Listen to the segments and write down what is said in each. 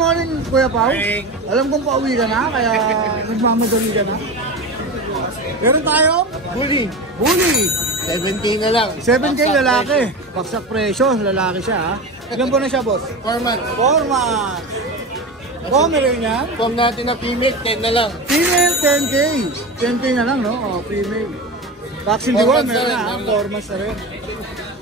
morning, Kuya Pao. Alam kong pauwi ka na, kaya nagmamadali ka na. Meron tayo? Bully. 7K na lang. 7K lalaki. Baksak presyo, lalaki siya ha. Ilan po na siya, boss? 4 months. 4 months. Meron yan? Form natin na female, 10 na lang. Female, 10K. 10K na lang, no? Oh, female. Vaccine D1, meron na. 4 months na rin.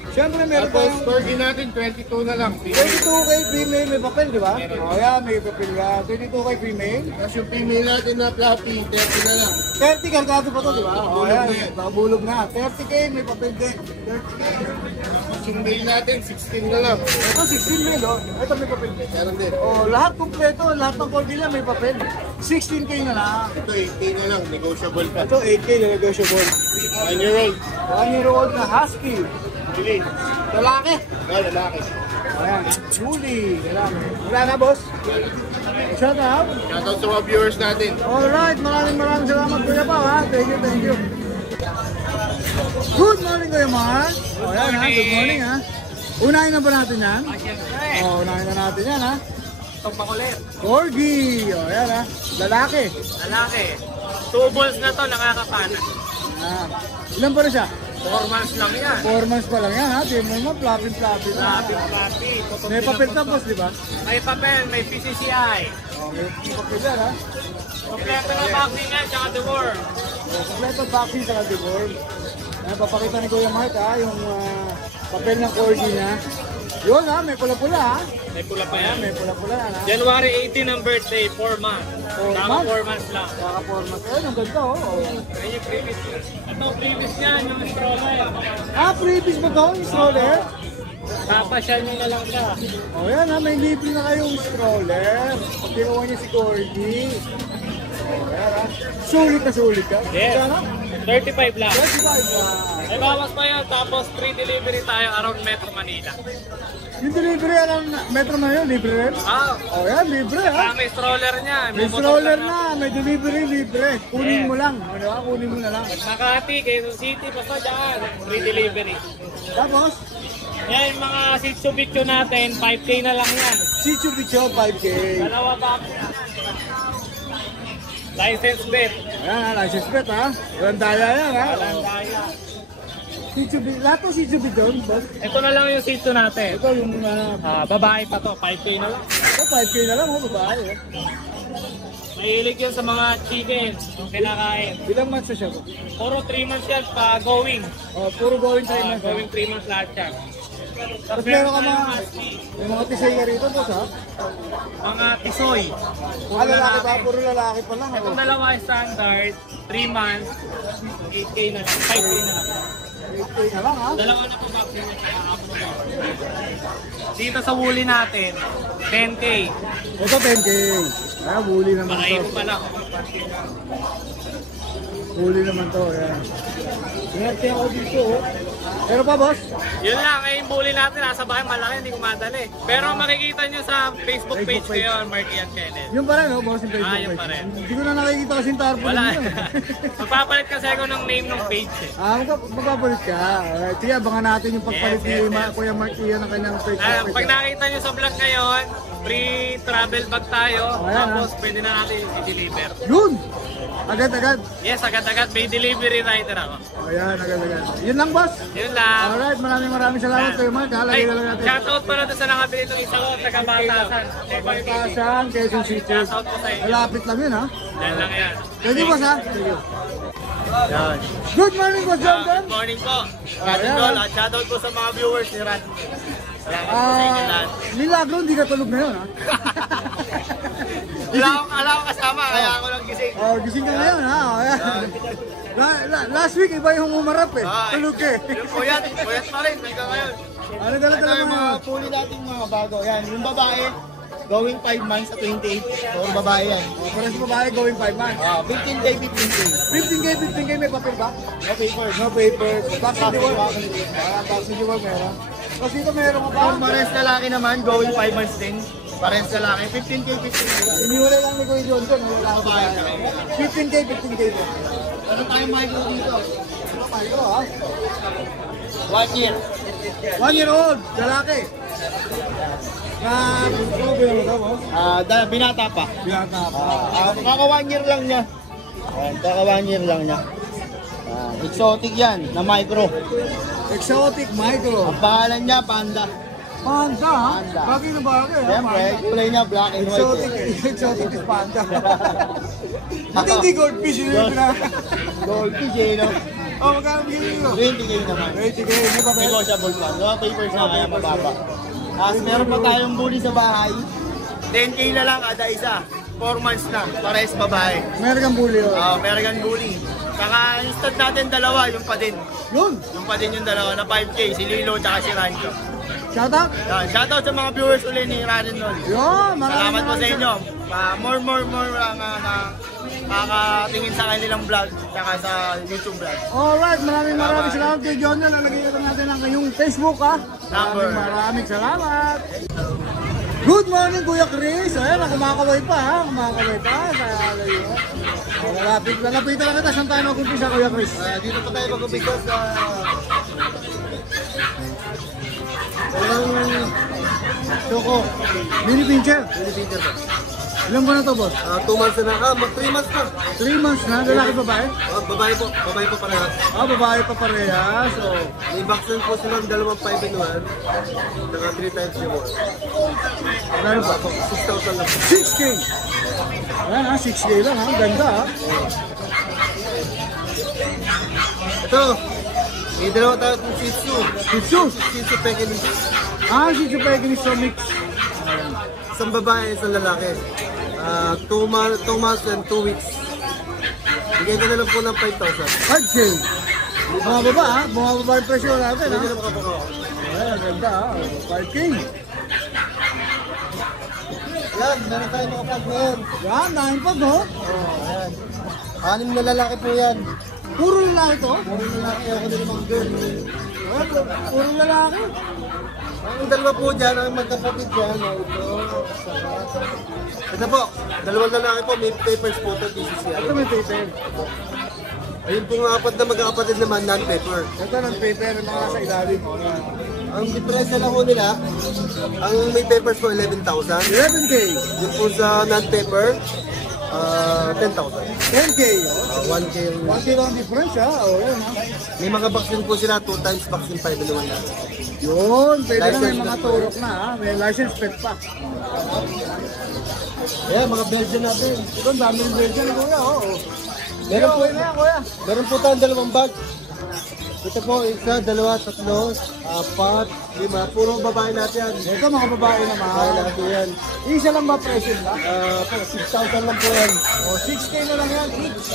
Siyempre, meron Tapos, tayong corgi natin, 22 na lang. 22K female, may papel, di ba? O yan, may papel ka. 22K female. Tapos yung female natin na fluffy, 30 na lang. 30 kargado pa to, di ba? O Bulog yan, na yan. nakabulog na. 30K, may papel din. 30K. Tapos yung male natin, 16 na lang. Ito, 16 mil, oh. Ito may papel din. Meron din. Oh, lahat kumpleto, lahat ng corgi nila may papel. 16K na lang. Ito, 8K na lang, negotiable pa. Ito, 8K na negotiable. 1 year old. 1-year-old na husky. Bilin. Lalaki. Lalaki. Ayan, Julie. Lalaki. Wala na, boss. Shout out. Shoutout sa mga viewers natin. Alright, maraming salamat, Kuya Pao, ha. Thank you. Good morning, Kuya Mark. O, yan, ha. Good morning, ha. Unahin na ba natin yan? O, unahin na natin yan, ha. Itong makulit. Corgi. O, yan, ha. Lalaki. Lalaki. 2 balls na to, nakakapana. Yan. Ilan pa rin siya? 4 months lang yan. 4 months pa lang yan, ha. Di mo naman, floppy na. Fluffy. May papel na, boss, di ba? May papel, may PCCI. O, may papel yan, ha. Kompleto na vaccine yan, tsaka deworm. Kompleto vaccine sa deworm. Papakita ni Kuya Mark, ha, yung papel ng corgi niya. Yun, ha, may pula-pula, ha. May pula pa Ayan, yan. may pula-pula, ha. January 18 ang birthday, 4 months. 4 Tama months? 4 months lang. Saka 4 months. Ayun, ang ganda, oh. Ayun yung previous. Ito, previous yan, yung stroller. Previous ba ito, yung stroller? Papasyal nyo na lang siya. O, yan, ha, may libre na kayong stroller. Pag ginawa niya si Corgi. O, yan, ha. Sulit na sulit, ha. Yes. Sana? 35 lang. 25, May bawas pa yan, tapos free delivery tayo around Metro Manila. Yung delivery, alam, metro na yun, libre rin. O, yan, libre, ha. May stroller niya. May stroller na, may delivery libre. Kunin mo lang. O, diba? Kunin mo na lang. Makati, Quezon City, basta dyan. Free delivery. Tapos, Yan, yung mga Shih natin, 5K na lang yan. Shih Tzu Bicho, 5K. Dalawa ba? License bet. Ayan, ha, license plate, ha. Walang daya yan, ha. Walang daya. Shih Tzu Bicho, lahat ng Shih Tzu Bicho, boss. Ito na lang yung Shih Tzu natin. Ito yung Babae pa to, 5K na lang. ito, 5K na lang, oh, babae. Eh. Mahilig yun sa mga chicken, yung kinakain. Ilang months na siya, boss? Puro 3 months yan pa going. Oh, puro going 3 months. ha? Going 3 months lahat yan. Tapos meron ka may mga tisay ka rito, boss, ha? Mga tisoy. Lalaki pa, puro lalaki pa lang. Itong dalawa standard, 3 months, 8K na lang, 5K na lang. 8K na lang, ha? Dalawa na po vaccine. Dito sa woolly natin, 10K. Ito, 10K. Ah, huli naman Makain to. pa lang. Huli naman to, ayan. Inerte ako dito, oh. Pero pa, boss? Yun lang, eh, yung bully natin, nasa bahay malaki, hindi ko madali. Pero makikita nyo sa Facebook page ko yun, Mark Ian Kenneth. Yung pa rin, oh, boss, yung Facebook Yun page. pa rin. Hindi ko na nakikita kasi yung tarpaulin Wala. yun. Magpapalit kasi ako ng name ng page eh. Magpapalit ka. Alright, sige, abangan natin yung pagpalit Yes, ni Kuya Mark Ian ng kanyang Facebook page. Pag nakita nyo sa vlog ngayon, free travel bag tayo, Ayan, tapos pwede na natin i-deliver. Yun! Agad-agad. Yes, agad-agad, may delivery rider ako. Ayan, agad-agad. Yun lang, boss. Yun lang. Alright, maraming salamat Kuya Mark. Ay, Lagay na lang natin. shoutout pala doon sa nakabili ng isa ko, taga Batasan. Pagkasan, Quezon City. Shoutout ko sa inyo. Malapit lang yun, ha? Yan lang yan. Thank you, boss, ha? Thank you. Yan. Good morning, boss Jonathan. Good morning po. Radin Dol, at shoutout po sa mga viewers ni Radin. Salamat po sa inyo lahat. Milagro, hindi ka tulog ngayon, ha? Wala akong kasama, kaya ako lang gising. Oh, gising ka ngayon, ha? Oh, yan. Last week, iba yung humarap, eh. Tulog ka, eh. Yung puyat pa rin hanggang ngayon. Ano dala-dala mo mga yun? puli natin mga bago. Yan, yung babae, going 5 months sa 28. So, babae yan. Oh, para sa babae, going 5 months. 15K, 15K. 15K, may papel ba? No paper. No paper. Vaccine di work. Vaccine di work, meron. Tapos dito meron ka pa? Kung pares lalaki naman, going 5 months din. Pares lalaki, 15K, 15K. Iniwalay lang ni Kuya Johnson. Wala ako ba? 15K din. Ano tayong micro dito? Ano pa ito, ha? 1 year. 1 year old, lalaki. Ano ba yung mo? Binata pa. Binata pa. Kaka 1 year lang niya. Ayan, kaka 1 year lang niya. Exotic yan, na micro. Exotic micro. Ang pangalan niya, Panda. Panda, ha? Panda. Bagay na bagay, ha? Siyempre, kulay niya black and white. Exotic, exotic is panda. Hindi goldfish yun na. Goldfish eh, no? Oh, magkano bigyan nyo? 20k naman. 80K, may papel. Negotiable pa. No papers na kaya mababa. Meron pa tayong bully sa bahay. 10k na lang kada isa. 4 months na, pares babae. American Bully, oh. American Bully. Saka instant natin dalawa, yung pa din. Yun! Yung pa din yung dalawa na 5k, si Lilo at si Rancho. Shout out! Yan, shoutout sa mga viewers ulit ni Ranin Lol. Yun! Salamat po sa inyo. More nakakatingin sa kanilang vlog saka sa YouTube vlog. Alright, maraming salamat kay John. Nalagay ko natin ang kayong Facebook, ha? Number. Maraming salamat! Good morning, Kuya Chris! Ayan, kumakaway pa, ha? Kumakaway pa sa layo. Lalapitan lang kita. Saan tayo mag-umpisa, Kuya Chris? Dito pa tayo mag-umpisa sa... Choco. Mini Pincher. Pinipinter ba? Ilang buwan na to, boss? 2 months na. 3 months na. 3 months na, lalaki babae? Babae po. Babae po parehas. Babae pa parehas. So, May vaccine po silang 2 5-in-1. Saka 3 times reward. ano ba? 6,000 lang. 6K! Ayan, ha? 6K lang, ha? Ganda, ha? Ito. May dalawa tayo kung Shih Tzu. Shih Tzu. Shih Tzu Pekinese. Shih Tzu Pekinese so mix. Isang babae, isang lalaki. 2 months and 2 weeks. Bigay ko na lang po ng 5,000. 5K! Bumababa, ha? Bumababa yung presyo natin, ha? Hindi na makapako. Ayan, ganda, ha? 5K. Yan, meron tayo mga pag ngayon. Yan, dahil pag, no? Ayan. 6 na lalaki po yan. Puro lalaki to? Puro lalaki ako na limang girl. Ayan, puro lalaki. Ang dalawa po dyan, ang magkapatid dyan. Ito po, dalawang lalaki po, may papers po ito, DCCI. Ito may paper. Ayun po nga apat na magkakapatid naman, non-paper. Ito ng paper na nasa ilalim. Ang diferensya lang po nila, ang may papers po 11,000. 11K. Yung po sa non-paper, 10,000. 10K. 1K. 1K lang difference, ha? O, yan, ha? May mga vaccine po sila, 2 times vaccine 5-in-1 na. Yun, pwede na may License mga na. turok na, ha? May license pet pa. Ayan, mga Belgian natin. Ito, ang dami ng version, kuya, oo. Meron po, Okay na yan, kuya. meron po tayong 2 bag. Ito po, 1, 2, 3, 4, 5. Puro babae natin yan. Ito, mga babae Babae naman. natin yan. Isa lang ba presyo na? Po, 6,000 lang po yan. O, 6K na lang yan, each.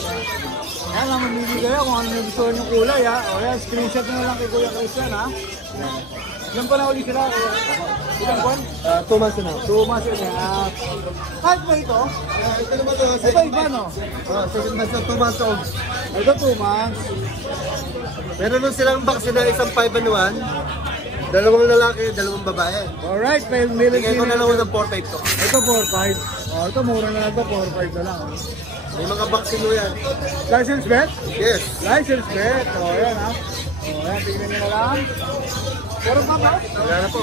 Yan, ang mamili kayo kung ano yung gusto nyo kulay, ha? O, yan, screenshot na lang kay Kuya Christian, ha? Ilan pa na ulit sila, kuya? Ilang buwan? 2 months na. 2 months yun, ha? Kahit ba ito? Ito naman to. Ito, iba, no? Second month na 2 months old. Ito, 2 months. Meron nun silang vaccine na isang 5-in-1. Dalawang lalaki, dalawang babae. Alright, may male Bigay ko na lang ng 4-5 to. Ito, 4-5. O, ito, mura na lang ito, 4-5 na lang. May mga vaccine mo yan. License bet? Yes. License bet. O, yan, ha? O, yan, tingnan nyo na lang. Pero pa ba? Wala na po.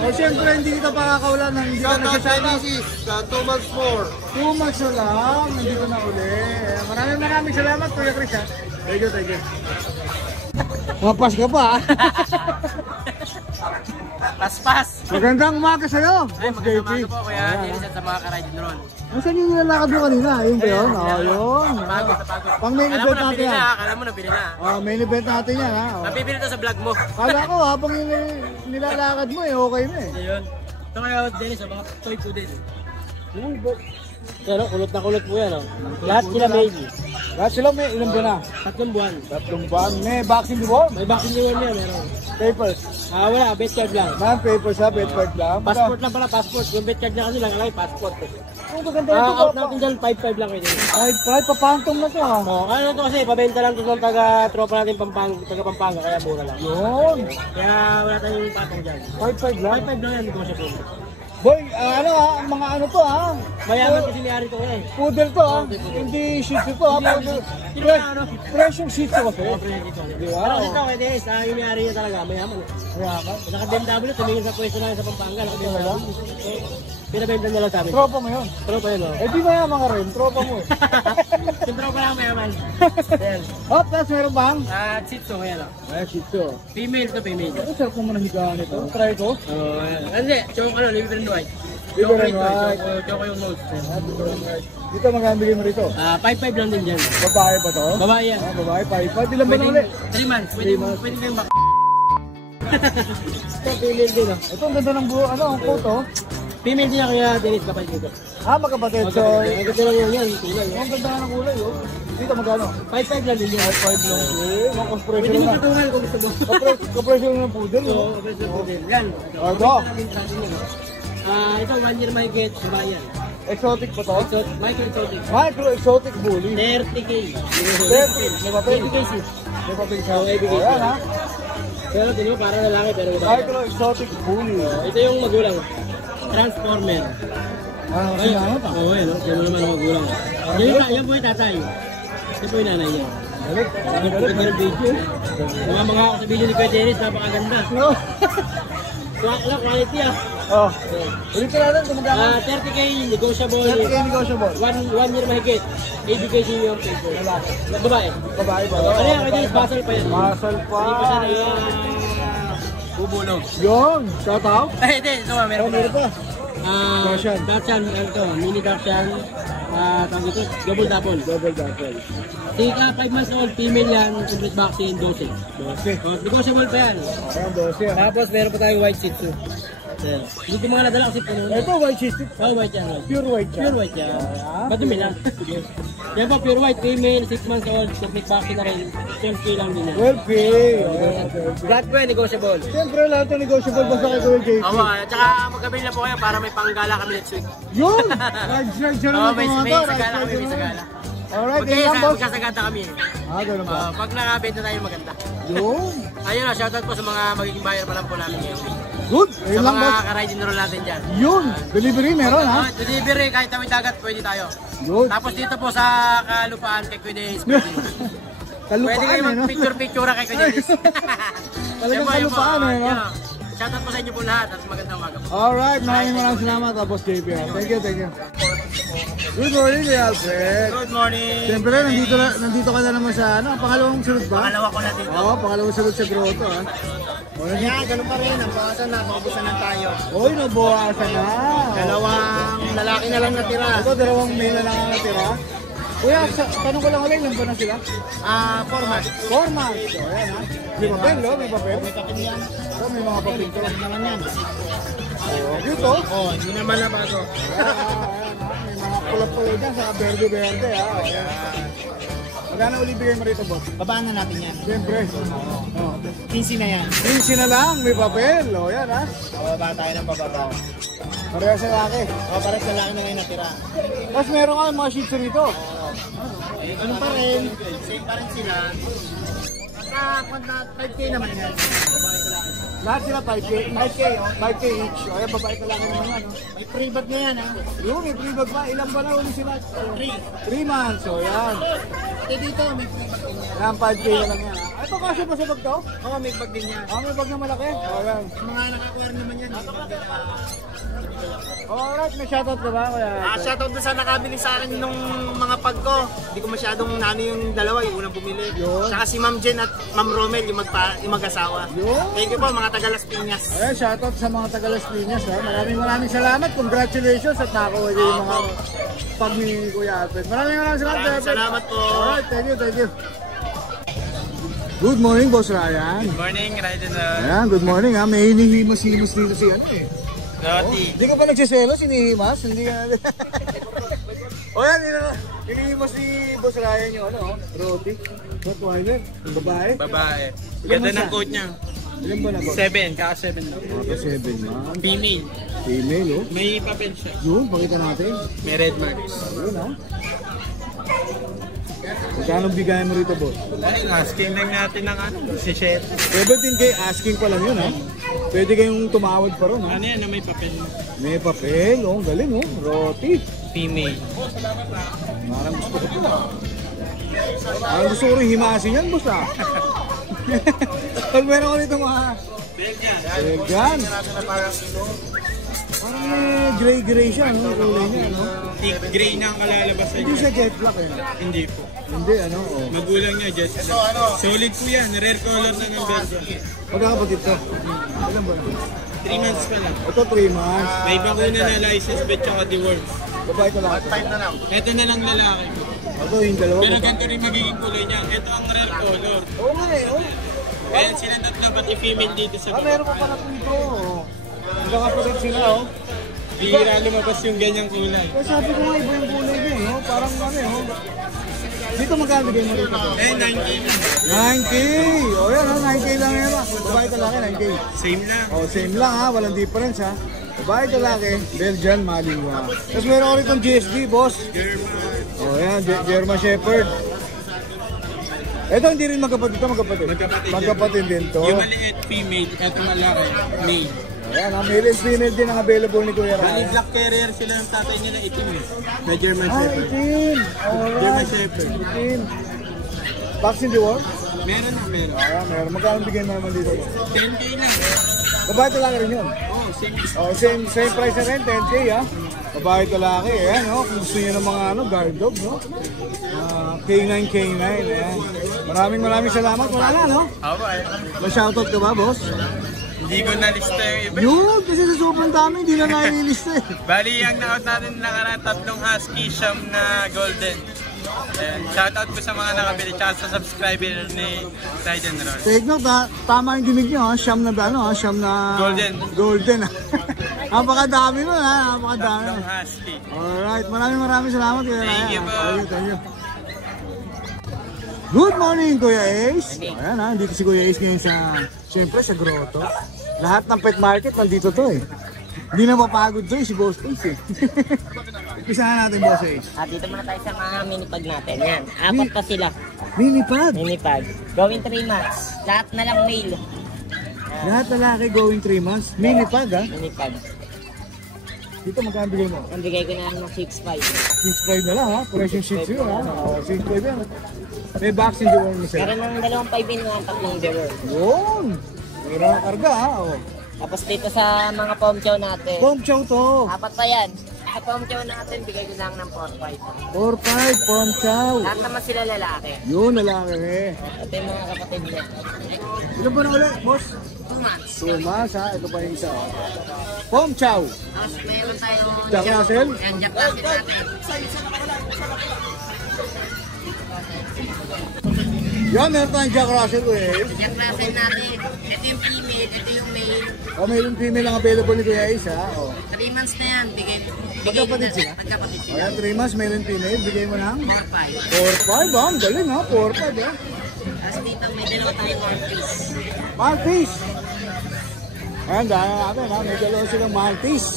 O, siyempre, hindi kita pakakawalan ng hindi ka Shout out nagsasama. Genesis, 2 months more. 2 months na lang, nandito na uli. Maraming salamat, Kuya Chris, ha? Thank you, thank you. Mapas ka pa, ha? Paspas! Magandang umaga sa'yo, Ay, Boss magandang JP. umaga po kuya. Dinisan sa mga ka-ride and roll. Nasaan yung nilalakad mo kanina? Ayun ba yun? O, yun. Pagod na pagod. Pang main Alam mo, event natin nabili yan. na. Alam mo, nabili na. Main event natin yan, ha? O. Mabibili to sa vlog mo. Kala ko, habang yung nilalakad mo, okay na eh. Ayun. Ito kaya, Dennis, mga toy po din. Pero kulot na kulot po yan. Oh. Lahat sila baby. Lahat sila may ilang buwan na? 3 buwan. 3 buwan. May vaccine di ba? May vaccine din yan meron. Papers. Wala, bet card lang. Man, papers ha, bet card lang. Passport lang pala, passport. Yung bet card niya kasi lang, passport. Ang gaganda ito. Out natin dyan, 5-5 lang kayo. Ay, papantom na to ha. Ano to kasi, pabenta lang to ng taga-tropa natin taga-Pampanga, kaya mura lang. Yun. Kaya wala tayong patong dyan. 5-5 lang. 5-5 lang yan, negosyo po. Boy, ano ha, mga ano to ha. Mayaman kasi ni Ari to eh. Poodle to ha. Hindi shih tzu to ha. Poodle. Pressure shih tzu kasi. Di ba? Pero dito kay Dennis, yung ni Ari niya talaga, mayaman. Mayaman. Naka-BMW, tumingin sa pwesto namin sa Pampanga. Naka-BMW. Pinabenta na lang sa amin. Tropa mo yun. Tropa yun, oh. Eh di mayaman ka rin. Tropa mo eh. Yung tropa lang mayaman. Oh, tapos meron bang? Shih Tzu, kaya lang. Ay, shih tzu. Female to female. Ano sarap naman ang higaan nito? Try ko. Oo, hindi. Choco ano, liver and white. Liver and white. Choco yung nose. Dito magkano bigay mo rito? 5-5 lang din dyan. Babae ba to? Babae yan. Ah, babae, 5-5. Ilan ba na ulit? 3 months. Pwede kayong bak... Ito, female din, oh. Ito ang ganda ng buho. Ano ang coat oh? Female din kaya Dennis kapatid dito. Ah, magkapatid. So, Ang ganda lang yan, kulay. ang ganda ng kulay oh. Dito magkano? 5-5 lang din yan. 5 lang. Eh, mga Pwede compression mo na. tutungan kung gusto mo. Compression ng poodle So, oh. operation po din. Yan. Oh, ito. Ito, 1 year may get, bayan. Exotic ba to? Michael Exotic. Micro exotic bully. 30K. 30. May papel. 30K sis. May papel siya. Oh, ibigay Oh, yan ha. Pero tingin mo, parang lalaki pero babae. Micro exotic bully. Ito yung magulang. Transformer. Ah, sinanot ah. Oo, yun. Yan mo naman ang magulang. Yan po yung tatay. Ito po yung nanay niya. Balik. Ang ganda ng video. Mga ako sa video ni Kuya Dennis, napakaganda. No. Quality ah. Oh. Ulitin natin kung magkano. 30K negotiable. 30K negotiable. 1 year mahigit. ABK yung paper. Babae. Babae ba? Ano yan? Kuya Dennis, basal pa yan. Masal pa. Hindi pa siya na bubulong. Yun. Shout out. Ay, hindi. Ito nga, meron Oh, meron pa. Darshan. Darshan, ano to? Mini Darshan. Tawag ito, double double. Double double. Tika, 5 months old, female yan, complete vaccine, 12. 12. Negotiable pa yan. Ayan, 12 ah. Tapos meron pa tayong white shih tzu. Hindi ko mga nadala kasi puno. Ito, white cheese. Oh, white yan. White. Pure white siya. Pure white yan. Madumi lang. Yan po, pure white, female, 6 months old, complete vaccine na rin. 12K lang din yan. 12K. Black po yan, negotiable. Siyempre, lahat ng negotiable basta kay Kuya JP. Oo, tsaka magkabili na po kayo para may panggala kami next week. Yun! Ride siya naman May mga to. sagala kami, may sagala. Alright, tingnan boss. Magkasaganda kami. Ah, ganun ba? Pag nakabenta tayo maganda. Yun. Ayun na, shoutout po sa mga magiging buyer pa lang po namin ngayon. Good. Sa Ayun lang mga boss. ka-ride and roll natin dyan. Yun. Delivery meron ha. Delivery, kahit tawid dagat, pwede tayo. Yun. Tapos dito po sa Kalupaan, kay Kuya Dennis. Pwede Kalupaan kayo eh no? mag-picture-picture kay Kuya Dennis. Talagang kalupaan eh no? Shoutout po sa inyo po lahat at magandang umaga po. Alright, maraming salamat Boss JP. Thank you, thank you. Good morning, Kuya Alfred. Good morning! Siyempre, nandito ka na naman sa ano, pangalawang sunod ba? Pangalawa ko na dito. Oo, pangalawang sunod sa grotto ha. Kaya ganun pa rin, ang bawasan na, maubusan na tayo. Oy, nabawasan na. Dalawang lalaki na lang natira. Ito, dalawang male na lang ang natira. Kuya, tanong ko lang ulit, ilan ba na sila? 4 months. 4 months. So, ayan ha. May papel, no? May papel. May kapin yan. Ito, may mga papel to. Ito naman yan. Dito. Oh, hindi naman na bago. Ayan ha. May mga kulap-kulap dyan sa berde-berde ha. Magkano ulit bigay mo rito, boss? Babaan na natin yan. Siyempre. 15 na yan. 15 na lang, may papel. O, yan ha. Bababa tayo ng bababa. Pareha sa laki. O, parang lalaki na ngayon natira. Tapos meron ka mga shih tzu rito. Ganun pa rin. Same pa rin sila. Nasa 5K naman yan. Babae sa laki. Lahat sila 5K. 5K each. O, yan, babae ka lang naman yan. May free bag na yan ha. Yung may free bag pa. Ilang ba na ulit sila? 3. 3 months. O, yan. Ito dito, may free bag din yan. Yan, 5K na lang yan. Ito kasi pa sa bag to? Oo, may bag din yan. May bag na malaki. O, yan. Mga nakakuha rin naman yan. Alright, may shoutout ka ba? Shoutout na sa nakabili sa akin nung mga pag ko. Hindi ko masyadong nano yung dalawa, yung unang bumili. Yun. Saka si Ma'am Jen at Ma'am Romel, yung mag-asawa. Yun. Thank you po mga taga Las Piñas. Ayan, shoutout sa mga taga Las Piñas. Ha? Maraming salamat. Congratulations at nakakuha kayo yung mga pag ni Kuya Alfred. Maraming salamat. Maraming Alfred. salamat po. Alright, thank you, thank you. Good morning, Boss Ryan. Good morning, Ride and Ayan, good morning ha. May hinihimos-himos dito si ano eh. Roti. Hindi ka pa nagsiselos, hinihimas? Hindi ka O yan, hinihimos si Boss Ryan yung ano, roti. Rottweiler, babae. Babae. Ilan Ganda ba siya? ng coat niya. Ilan ba na ba? 7, kaka 7 lang. Mga 7 man. Female. Female oh. May papel siya. Yun, pakita natin. May red marks. Yun ha. Magkano bigayan mo rito, boss? Dahil asking lang natin ng ano, 17. 17K asking pa lang yun ha. Pwede kayong tumawad pa ron, ha? Ano yan na may papel mo? May papel, oh, galing, oh. Roti. Female. Parang gusto ko ito. Parang gusto ko rin himasin yan, boss, ah. Pag meron ko nito mga Belgian. Parang may gray-gray siya, no? Kulay niya, no? Thick gray na ang kalalabas sa Hindi siya jet black, eh. Hindi po. Hindi, ano, oh. Magulang niya, Jet. Solid po yan. Rare color na ng Belgian. Magkakapatid to. Alam ba? 3 months pa lang. Ito, 3 months. May bakuna na license bet tsaka deworms. Babae ko lang. Ito na lang lalaki. Ito yung dalawa. Pero ganito rin magiging kulay niya. Ito ang rare color. Oo nga, eh, oh. Kaya sila na pati female dito sa Meron ko pa na ito, oh. Magkakapatid sila, oh. bihira lumabas yung ganyang kulay. Kaya sabi ko nga, iba yung kulay niya, no? Parang ano, oh. Dito magkano bigay mo dito? 9K lang. 9K! O yan, 9K lang yan, ha? Babae talaki, 9K. Same lang. O, same lang, ha? Walang difference, ha? Babae talaki, Belgian, Malinois. Tapos meron ko rin itong GSD, boss. O yan, German Shepherd. Ito hindi rin magkapatid ito, magkapatid. Magkapatid din to. Yung maliit female, ito malaki, male. Ayan, ang male and female din ang available ni Kuya Bali Ryan. black carrier sila ng tatay nila, itim eh. May German Ah, Shepherd. itim! Alright. German Shepherd. Itim. Vaccine di war? Meron na, meron. Ayan, meron. Magkano bigay mo naman dito? 10K lang. Babae talaki rin yun. Oh, same. Oh, same price na rin, 10K, ha? Babae talaki, ayan, no? Kung gusto niyo ng mga ano, guard dog, no? K9, ayan. Maraming salamat. Wala na, no? May shoutout ka ba, boss? Hindi ko na-lista yung iba. Yun, kasi sa sobrang dami, hindi na nai-lista eh. Bali, ang na-out natin nakaraan, 3 husky, siyam na golden. And shoutout ko sa mga nakabili, tsaka sa subscriber ni Ride and Roll. Take note, ha? Tama yung dinig nyo, ha? Siyam na ba, ano, ha? Siyam na... Golden, ha? Napakadami nun, ha? Napakadami. 3 husky. Alright, maraming salamat, Kuya Ryan. Thank you po. Thank you. Good morning, Kuya Ace. Ayan, ha? Dito si Kuya Ace ngayon sa... Siyempre, sa grotto. Lahat ng pet market, nandito to, eh. Hindi na mapagod to, eh, si Boss Ace, eh. Pisahan natin, Boss Ace. Dito muna tayo sa mga minipag natin. Yan, 4 pa sila. Minipad. Minipag. Going 3 months. Lahat na lang male. Lahat lalaki going 3 months. Minipad, ha? Minipag. Dito magkano bigay mo? Ang bigay ko na lang ng 6.5. 6.5 na lang, ha? Presyo 6 yun, ha? 6.5 yan. May vaccine di mo sila. Meron ng 2.5 in mga 3 deworm. Yun! Meron ang karga, ha? Oh. Tapos dito sa mga pom chow natin. Pom chow to. 4 pa yan. Sa pom chow natin, bigay ko lang ng 4.5. 4.5, pom chow. Lahat naman sila lalaki. Yun, lalaki, eh. Ito yung mga kapatid niya. Ito ba na ulit, boss? 2 months. 2 months, ha? Ito pa yung isa, oh. Pom chow. Tapos mayroon tayong... Jack Russell. Yan, Jack Russell natin. Yan, meron tayong Jack Russell, eh. Jack Russell natin. Ito yung female, ito yung male. Oh, mayroon female ang available ni Kuya Ace, ha? Oh. 3 months na yan. Bigay ko Magkapatid na- sila? Magkapatid Oh, sila. yan, 3 months, meron female. Bigay mo ng 4.5. 4.5, ha? Ang galing, ha? 4.5, ha? Tapos dito may dalawa tayong Maltese. Maltese. Ayan, dahil natin, ha? May dalawa silang Maltese.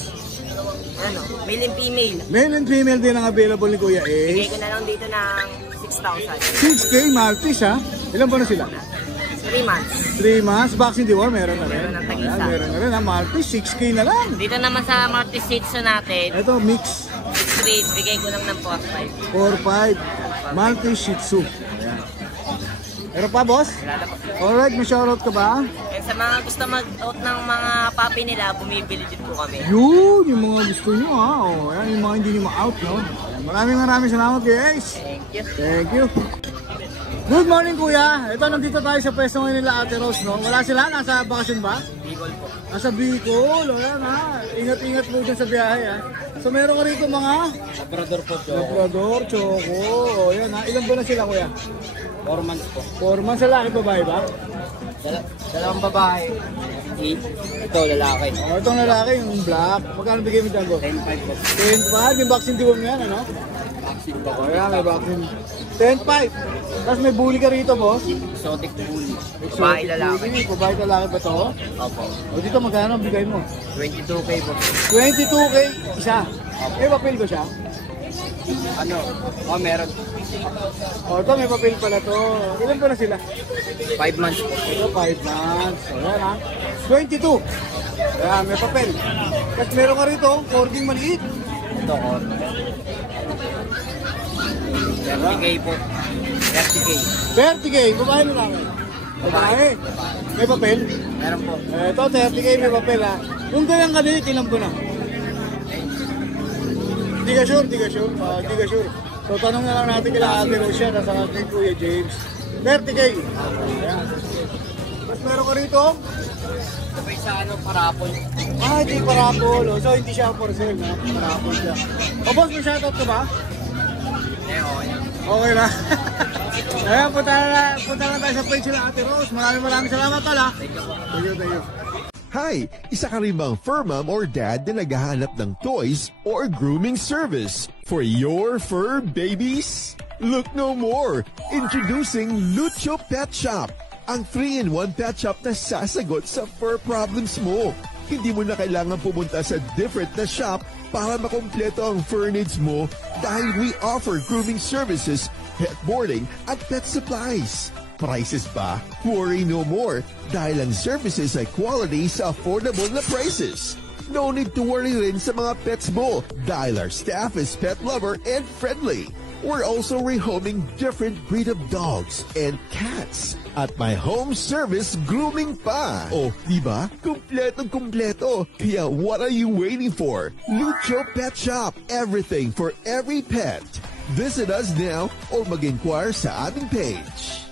Ano, male and female. Male and female din ang available ni Kuya Bigay Ace. ko na lang dito ng 6,000. 6K Maltese, ha? Ilan ba na sila? 3 months. 3 months, vaccine di war, meron na rin. Meron ng tag-isa. Ayan, meron na rin, ha? Maltese, 6K na lang. Dito naman sa Maltese Shih Tzu natin, Ito, mix. straight, bigay ko lang ng 4.5. 4-5. Maltese Shih Tzu. Ayan. Meron pa, boss? Wala na po. Alright, may shoutout ka ba? And sa mga gusto mag-out ng mga puppy nila, bumibili din po kami. Yun, yung mga gusto nyo, ha? O, ayan, yung mga hindi nyo ma-out, no? Ayan, maraming salamat, guys. Thank you. Thank you. Good morning, kuya. Ito, nandito tayo sa pwesto ngayon nila Ate Rose, no? Wala sila? Nasa bakasyon ba? Bicol po. Nasa Bicol. Ayan, ha? Ingat-ingat mo dyan sa biyahe, ha? So, meron ko rito mga Labrador po, Labrador, Choco. O, yan, ha? Ilan ba na sila, kuya? 4 months po. 4 months. Lalaki, babae ba? Dalawang babae. Ito, lalaki. O, itong lalaki, yung black. Magkano bigay mo dyan, boss? 10.5 po. 10.5. Yung vaccine diwom yan, ano? Vaccine po. O, yan, may vaccine. 10.5. Tapos may bully ka rito, boss. Exotic bully. Babae, lalaki. Babae, lalaki ba to? Opo. O, dito magkano ang bigay mo? 22K po. 22K isa. Eh, papel ko siya. Ano? Oh, meron. Oh, ito may papel pala to. Ilan pa na sila? 5 months po. Ito, 5 months. So, yan ha. 22. Ayan, may papel. Tapos meron ka rito, cording maliit. Ito ko. 30K po. 30K. 30K, babae na lang. Babae. May papel. Meron po. Ito, 30K may papel ha. Kung ganyan ka din, ilan po na? Di ka sure, di ka sure. Di ka sure. So, tanong na lang natin kila Ate Rosia at saka kay Kuya James. 30K. Ayan. Tapos meron ka rito. Sabay sa parapol. Hindi parapol. So, hindi siya for sale. No? Parapol siya. O, boss, may shoutout ka ba? Okay. Okay na. Ayan, punta na tayo sa page nila Ate Rose. Maraming salamat tol ha. Thank you. Hi! Isa ka rin bang fur mom or dad na naghahanap ng toys or grooming service for your fur babies? Look no more! Introducing Lucho Pet Shop, ang 3-in-1 pet shop na sasagot sa fur problems mo. Hindi mo na kailangan pumunta sa different na shop para makumpleto ang fur needs mo dahil we offer grooming services, pet boarding, at pet supplies. Prices ba? Worry no more dahil ang services ay quality sa affordable na prices. No need to worry rin sa mga pets mo dahil our staff is pet lover and friendly. We're also rehoming different breed of dogs and cats at my home service grooming pa. Oh, diba? Kumpletong-kumpleto. Kaya what are you waiting for? Lucho Pet Shop. Everything for every pet. Visit us now or mag-inquire sa aming page.